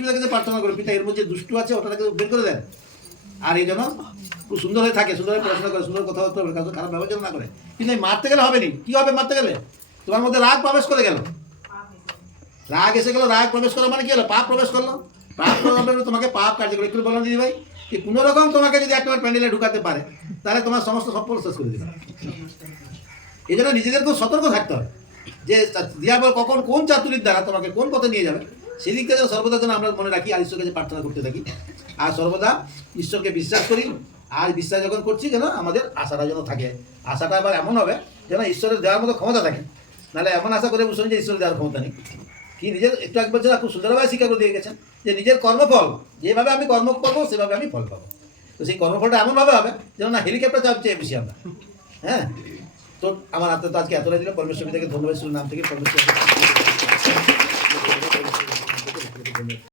পিতার কাছে প্রার্থনা করে, পিতা এর মধ্যে দুষ্টু আছে ওটাকে বের করে দেন, আর এই জন্য খুব সুন্দর হয়ে থাকে, সুন্দর পড়াশোনা করে, সুন্দর কথাবার্তা হবে, কাউকে খারাপ ব্যবহার যেন না করে। কিন্তু এই মারতে গেলে হবে নি, কি হবে মারতে গেলে? তোমার মধ্যে রাগ প্রবেশ করে গেল, রাগ এসে গেল, রাগ প্রবেশ করা মানে কি হলো? পাপ প্রবেশ করলো। পাপ প্রবেশ তোমাকে পাপ কার্যকরী একটু বললাম দিদি ভাই, যে কোনো রকম তোমাকে যদি একটা প্যান্ডেলে ঢুকাতে পারে, তাহলে তোমার সমস্ত সম্পর্ক শেষ করে দিবে। এই জন্য নিজেদের খুব সতর্ক থাকতে হবে যে দিয়াবল কখন কোন চাতুরির দ্বারা তোমাকে কোন পথে নিয়ে যাবে, সেদিক থেকে সর্বদা যেন আমরা মনে রাখি, আর ঈশ্বরকে যে প্রার্থনা করতে থাকি, আর সর্বদা ঈশ্বরকে বিশ্বাস করি। আর বিশ্বাস যখন করছি যেন আমাদের আশাটা যেন থাকে, আশাটা আবার এমন হবে যেন ঈশ্বরের দেওয়ার মতো ক্ষমতা থাকে, নাহলে এমন আশা করে বসুন যে ঈশ্বরের দেওয়ার ক্ষমতা নেই। কি নিজের একটু এক বছর খুব সুন্দরভাবে শিক্ষা করে দিয়ে গেছেন যে নিজের কর্মফল যেভাবে আমি কর্ম করবো সেভাবে আমি ফল পাবো। তো সেই কর্মফলটা এমনভাবে হবে যেন না হেলিকপ্টার চাপ চেয়ে বেশি আমরা। হ্যাঁ, তো আমার হাতে তো আজকে এতটাই দিল। পরমেশ্বর থেকে ধন্যবাদ, নাম থেকে পরমেশ্বর।